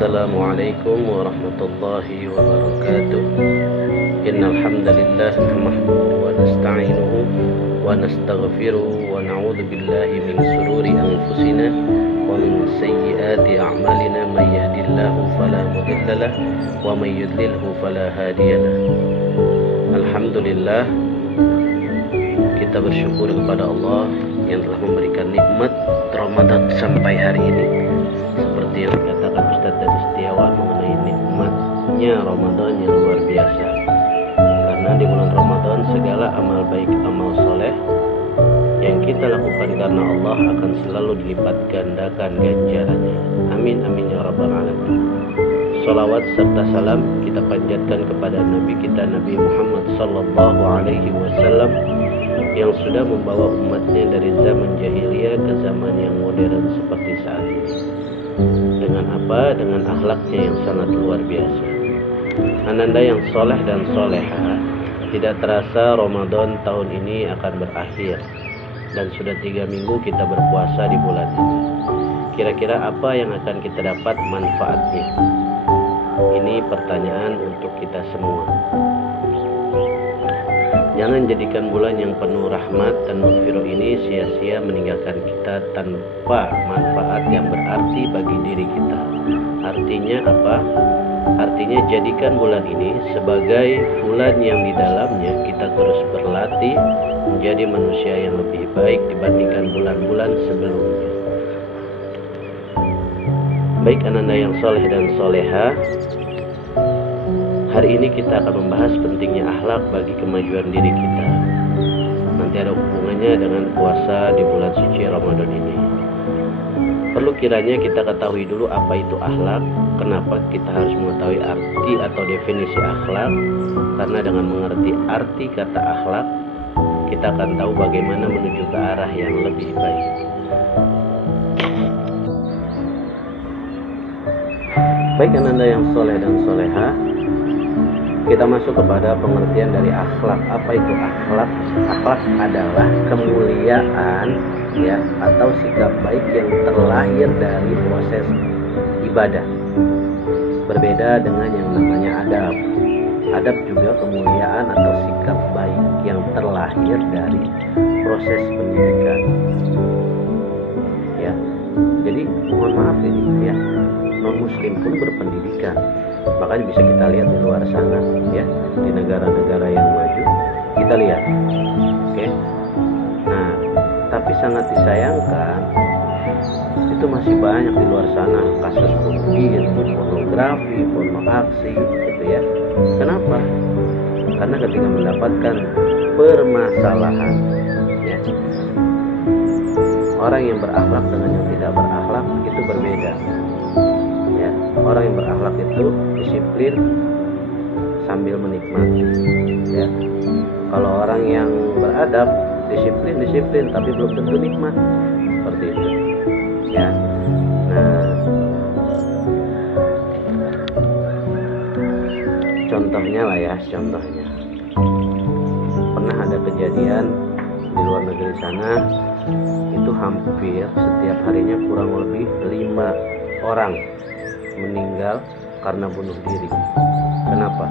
Assalamualaikum warahmatullahi wabarakatuh. Innal hamdalillah nahmaduhu wa nasta'inuhu wa nastaghfiruhu wa na'udzu billahi min shururi anfusina wa min sayyiati a'malina may yahdihillahu fala mudilla lahu wa may yudlilhu fala hadiyalah. Alhamdulillah, kita bersyukur kepada Allah yang telah memberikan nikmat Ramadan sampai hari ini. Seperti yang dikatakan Ustaz Dadi Setiawan mengenai nikmatnya Ramadan yang luar biasa. Karena di bulan Ramadan segala amal baik, amal soleh yang kita lakukan karena Allah akan selalu dilipat gandakan ganjarannya. Amin amin ya rabbal alamin. Salawat serta salam kita panjatkan kepada Nabi kita Nabi Muhammad sallallahu alaihi wasallam yang sudah membawa umatnya dari zaman jahiliyah ke zaman yang modern seperti saat ini. Dengan apa? Dengan akhlaknya yang sangat luar biasa. Ananda yang soleh dan soleha, tidak terasa Ramadan tahun ini akan berakhir. Dan sudah 3 minggu kita berpuasa di bulan ini. Kira-kira apa yang akan kita dapat manfaatnya? Ini pertanyaan untuk kita semua. Jangan jadikan bulan yang penuh rahmat dan maghfirah ini sia-sia meninggalkan kita tanpa manfaat yang berarti bagi diri kita. Artinya apa? Artinya jadikan bulan ini sebagai bulan yang di dalamnya kita terus berlatih menjadi manusia yang lebih baik dibandingkan bulan-bulan sebelumnya. Baik ananda yang soleh dan soleha, hari ini kita akan membahas pentingnya akhlak bagi kemajuan diri kita. Nanti ada hubungannya dengan puasa di bulan suci Ramadan ini. Perlu kiranya kita ketahui dulu apa itu akhlak. Kenapa kita harus mengetahui arti atau definisi akhlak? Karena dengan mengerti arti kata akhlak, kita akan tahu bagaimana menuju ke arah yang lebih baik. Baik ananda yang soleh dan soleha, kita masuk kepada pengertian dari akhlak. Apa itu akhlak? Akhlak adalah kemuliaan ya, atau sikap baik yang terlahir dari proses ibadah. Berbeda dengan yang namanya adab. Adab juga kemuliaan atau sikap baik yang terlahir dari proses pendidikan. Ya. Jadi mohon maaf ini ya, non-muslim pun berpendidikan. Makanya bisa kita lihat di luar sana ya, di negara-negara yang maju kita lihat. Oke. Nah, tapi sangat disayangkan itu masih banyak di luar sana kasus pornografi, porno aksi gitu ya. Kenapa? Karena ketika mendapatkan permasalahan ya, orang yang berakhlak dengan yang tidak berakhlak itu berbeda. Orang yang berakhlak itu disiplin sambil menikmati ya. Kalau orang yang beradab disiplin tapi belum tentu nikmat, seperti itu ya. Nah, contohnya lah ya, contohnya pernah ada kejadian di luar negeri sana, itu hampir setiap harinya kurang lebih 5 orang meninggal karena bunuh diri. Kenapa?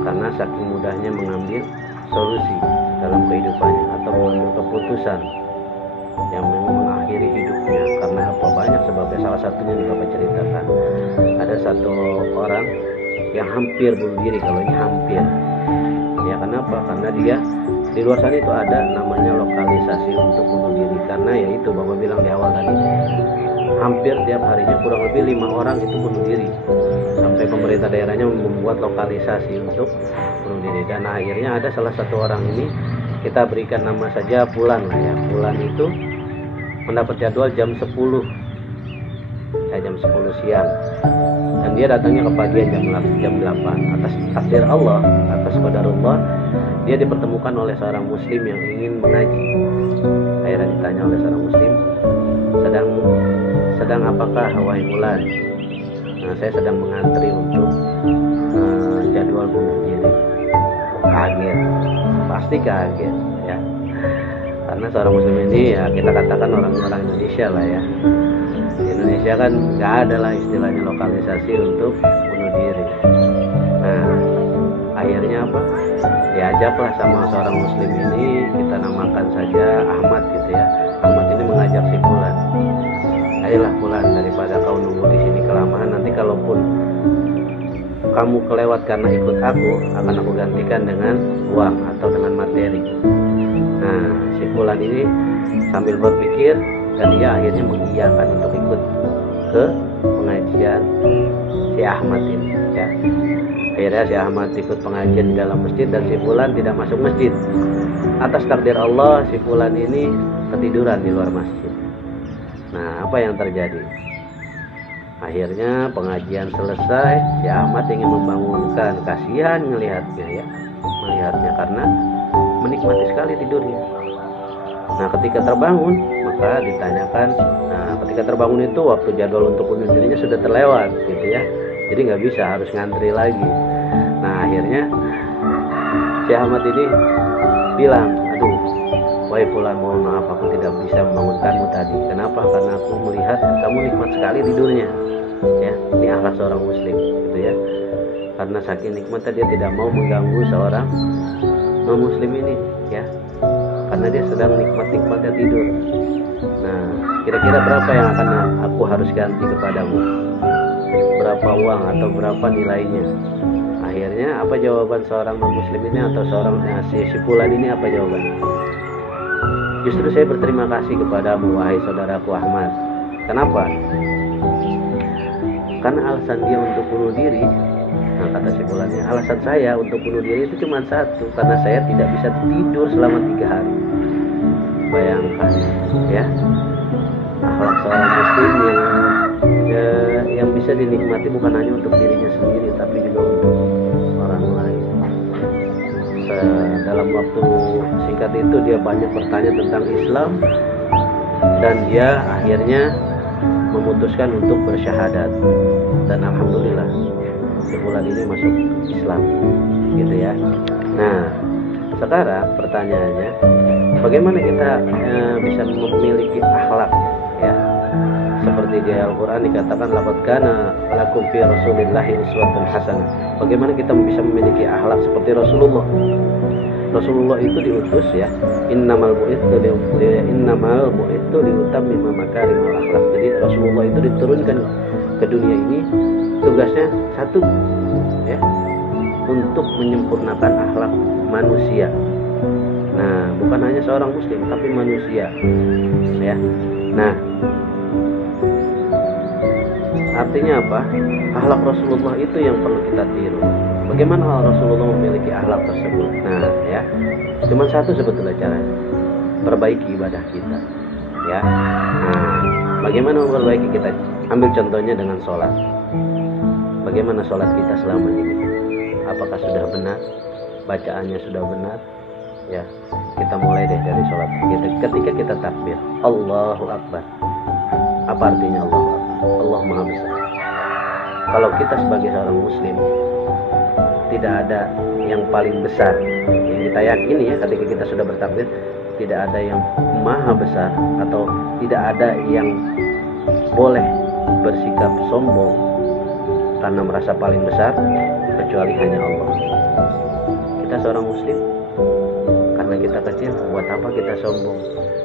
Karena saking mudahnya mengambil solusi dalam kehidupannya atau mengambil keputusan yang mengakhiri hidupnya. Karena apa? Banyak sebabnya. Salah satunya yang Bapak ceritakan, ada satu orang yang hampir bunuh diri. Kalau ini hampir ya, kenapa? Karena dia di luar sana itu ada namanya lokalisasi untuk bunuh diri. Karena ya itu Bapak bilang di awal tadi, hampir tiap harinya kurang lebih 5 orang itu bunuh diri. Sampai pemerintah daerahnya membuat lokalisasi untuk bunuh diri. Dan akhirnya ada salah satu orang ini, kita berikan nama saja Fulan lah ya. Fulan itu mendapat jadwal jam 10 ya, jam 10 siang. Dan dia datangnya ke pagian jam 8. Atas takdir Allah, atas qadarullah, dia dipertemukan oleh seorang muslim yang ingin mengaji. Akhirnya ditanya oleh seorang muslim, sedang apakah wahai Fulan? Nah, saya sedang mengantri untuk jadwal bunuh diri. Kaget, pasti kaget ya. Karena seorang muslim ini ya kita katakan orang-orang Indonesia lah ya. Di Indonesia Indonesia kan nggak ada lah istilahnya lokalisasi untuk bunuh diri. Nah, akhirnya apa? Diajaklah sama seorang muslim ini, kita namakan saja Ahmad gitu ya. Ahmad ini mengajak si Fulan, ayolah Fulan, daripada kau nunggu di sini kelamaan, nanti kalaupun kamu kelewat karena ikut aku, akan aku gantikan dengan uang atau dengan materi. Nah, si Fulan ini sambil berpikir, dan dia akhirnya mengiyakan untuk ikut ke pengajian si Ahmad ini ya. Akhirnya si Ahmad ikut pengajian di dalam masjid, dan si Fulan tidak masuk masjid. Atas takdir Allah, si Fulan ini ketiduran di luar masjid. Nah, apa yang terjadi? Akhirnya pengajian selesai, si Ahmad ingin membangunkan, kasihan melihatnya karena menikmati sekali tidurnya. Nah, ketika terbangun, maka ditanyakan. Nah, ketika terbangun itu waktu jadwal untuk bunuh dirinya sudah terlewat gitu ya. Jadi nggak bisa, harus ngantri lagi. Nah, akhirnya si Ahmad ini bilang, aduh, wahai Fulan, mohon maaf aku tidak bisa membangunkanmu tadi. Kenapa? Karena aku melihat kamu nikmat sekali tidurnya. Ya, ini akhlak seorang muslim gitu ya. Karena saking nikmatnya dia tidak mau mengganggu seorang non muslim ini ya. Karena dia sedang nikmat-nikmatnya tidur. Nah, kira-kira berapa yang akan aku harus ganti kepadamu? Berapa uang atau berapa nilainya? Akhirnya apa jawaban seorang non muslim ini atau seorang si Fulan ini, apa jawabannya? Justru saya berterima kasih kepadamu wahai saudaraku Ahmad. Kenapa? Karena alasan dia untuk bunuh diri, nah kata si Fulannya, alasan saya untuk bunuh diri itu cuma satu, karena saya tidak bisa tidur selama 3 hari. Bayangkan ya, akhlak seorang muslim yang bisa dinikmati bukan hanya untuk dirinya sendiri, tapi juga untuk orang lain. Dalam waktu singkat itu dia banyak bertanya tentang Islam, dan dia akhirnya memutuskan untuk bersyahadat, dan alhamdulillah si Fulan ini masuk Islam gitu ya. Nah, sekarang pertanyaannya, bagaimana kita bisa memiliki akhlak ya, seperti di Al-Quran dikatakan laqad kana lakum fi rasulillahi uswatun hasanah. Bagaimana kita bisa memiliki akhlak seperti Rasulullah? Rasulullah itu diutus ya, innamal bu'itsu liutammima makarimul akhlak. Jadi Rasulullah itu diturunkan ke dunia ini, tugasnya satu ya, untuk menyempurnakan akhlak manusia. Nah, bukan hanya seorang muslim tapi manusia ya. Nah, artinya apa? Akhlak Rasulullah itu yang perlu kita tiru. Bagaimana Rasulullah memiliki akhlak tersebut? Nah ya, cuma satu sebetulnya caranya, perbaiki ibadah kita ya. Nah, bagaimana memperbaiki? Kita ambil contohnya dengan sholat. Bagaimana sholat kita selama ini? Apakah sudah benar? Bacaannya sudah benar? Ya, kita mulai deh dari sholat. Ketika kita takbir, Allahu Akbar. Apa artinya Allahu Akbar? Allah Maha Besar. Kalau kita sebagai seorang muslim, tidak ada yang paling besar yang kita yakini ya, ketika kita sudah bertakbir, tidak ada yang maha besar atau tidak ada yang boleh bersikap sombong karena merasa paling besar kecuali hanya Allah. Kita seorang muslim, karena kita kecil, buat apa kita sombong?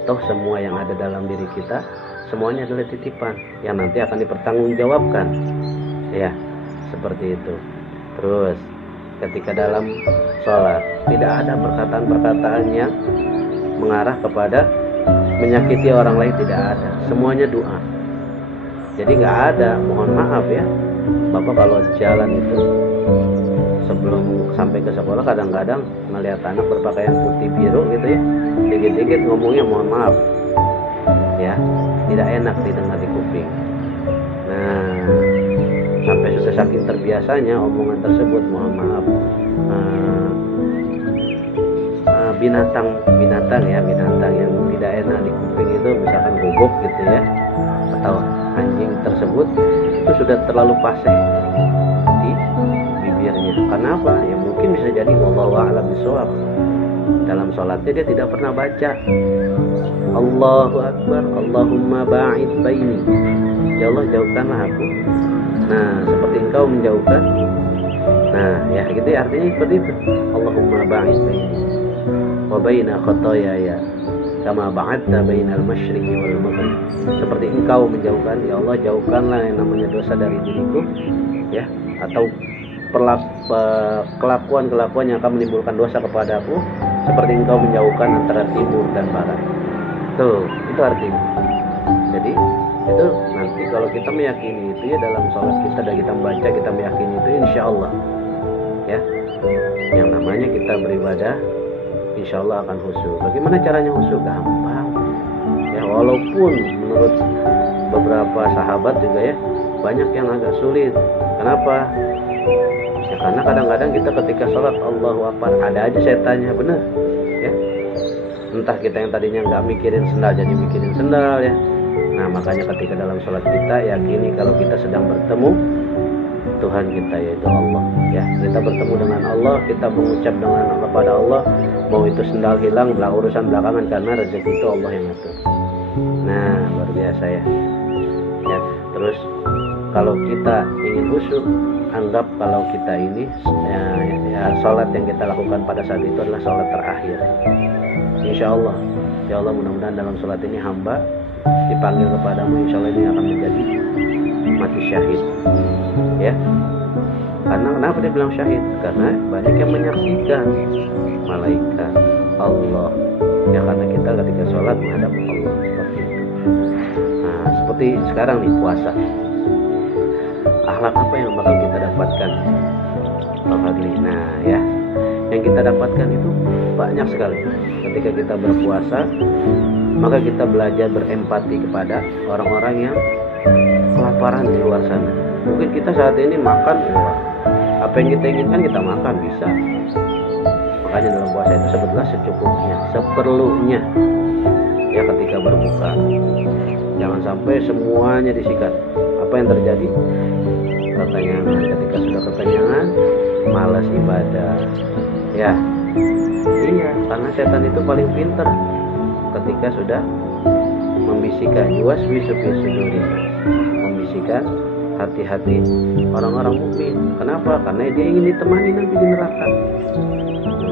Toh semua yang ada dalam diri kita semuanya adalah titipan yang nanti akan dipertanggungjawabkan ya, seperti itu. Terus ketika dalam sholat tidak ada perkataan-perkataan yang mengarah kepada menyakiti orang lain, tidak ada, semuanya doa. Jadi nggak ada mohon maaf ya, Bapak kalau jalan itu sebelum sampai ke sekolah kadang-kadang melihat anak berpakaian putih biru gitu ya, dikit-dikit ngomongnya mohon maaf ya, tidak enak didengar di kuping. Nah, sampai sudah saking terbiasanya omongan tersebut, mohon maaf, binatang yang tidak enak di kuping itu, misalkan guguk gitu ya, atau anjing tersebut, itu sudah terlalu fasih di bibirnya. Kenapa? Ya mungkin bisa jadi wallahu a'lam bishawab, dalam sholatnya dia tidak pernah baca Allahu Akbar, Allahumma ba'id baini, ya Allah jauhkanlah aku. Nah, seperti engkau menjauhkan. Nah, ya gitu ya, artinya seperti itu. Allahumma ba'id baini wa baina khataaya kama ba'adta bainal masyriqi wal maghrib. Seperti engkau menjauhkan, ya Allah jauhkanlah yang namanya dosa dari diriku, ya, atau kelakuan-kelakuan yang akan menimbulkan dosa kepadaku, seperti engkau menjauhkan antara timur dan barat. Tuh, itu artinya. Jadi itu nanti kalau kita meyakini itu ya, dalam sholat kita dan kita membaca, kita meyakini itu, insya Allah ya, yang namanya kita beribadah insya Allah akan khusyuk. Bagaimana caranya khusyuk? Gampang ya, walaupun menurut beberapa sahabat juga ya banyak yang agak sulit. Kenapa? Ya karena kadang-kadang kita ketika sholat Allahu Akbar ada aja setannya, bener ya. Entah kita yang tadinya nggak mikirin sendal jadi mikirin sendal ya. Nah makanya ketika dalam sholat kita yakini kalau kita sedang bertemu Tuhan kita, yaitu Allah ya. Kita bertemu dengan Allah, kita mengucap dengan kepada Allah, mau itu sendal hilang urusan belakangan, karena rezeki itu Allah yang ngatur. Nah luar biasa ya. Terus kalau kita ingin khusyuk, anggap kalau kita ini sholat yang kita lakukan pada saat itu adalah sholat terakhir. Insya Allah mudah-mudahan dalam sholat ini hamba dipanggil kepadamu, insya Allah ini akan menjadi mati syahid ya. Karena kenapa dia bilang syahid? Karena banyak yang menyaksikan malaikat, Allah ya, karena kita ketika sholat menghadap Allah seperti itu. Nah seperti sekarang nih puasa, akhlak apa yang bakal kita dapatkan Pak Fadli? Nah ya, yang kita dapatkan itu banyak sekali. Ketika kita berpuasa, maka kita belajar berempati kepada orang-orang yang kelaparan di luar sana. Mungkin kita saat ini makan, apa yang kita inginkan kita makan bisa. Makanya dalam puasa itu sebetulnya secukupnya, seperlunya ya. Ketika berbuka jangan sampai semuanya disikat. Apa yang terjadi? Kekenyangan. Ketika sudah kekenyangan, malas ibadah ya. Iya, karena setan itu paling pintar ketika sudah membisikkan, membisikkan hati-hati orang-orang mukmin. Kenapa? Karena dia ingin ditemani nanti di neraka.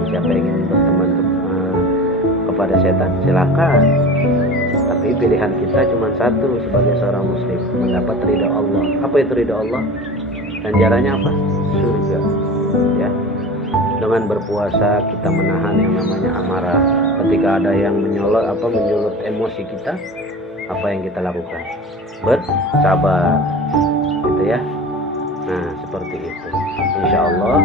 Siapa yang ingin berteman kepada setan? Silakan. Tapi pilihan kita cuma satu sebagai seorang muslim, mendapat ridha Allah. Apa itu ridha Allah? Dan jalannya apa? Surga. Ya. Dengan berpuasa kita menahan yang namanya amarah. Ketika ada yang menyulut emosi kita, apa yang kita lakukan? Bersabar, gitu ya. Nah seperti itu. Insya Allah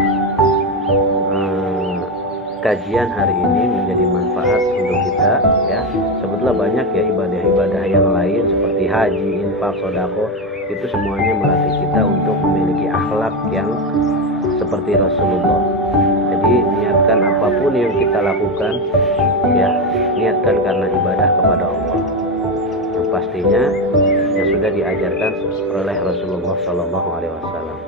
kajian hari ini menjadi manfaat untuk kita ya. Sebetulnya banyak ya ibadah-ibadah yang lain seperti haji, infak, sodako, itu semuanya melatih kita untuk memiliki akhlak yang seperti Rasulullah. Jadi niatkan apapun yang kita lakukan ya, niatkan karena ibadah kepada Allah. Yang pastinya yang sudah diajarkan oleh Rasulullah Sallallahu Alaihi Wasallam.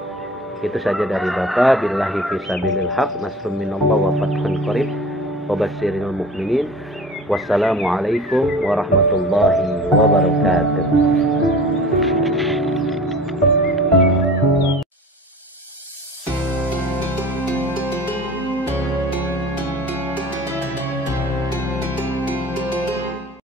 Itu saja dari Bapak. Billahi fisabilil haq, nasrun minallah wa fathun qarib, wa basyiril mu'minin. Wassalamualaikum warahmatullahi wabarakatuh.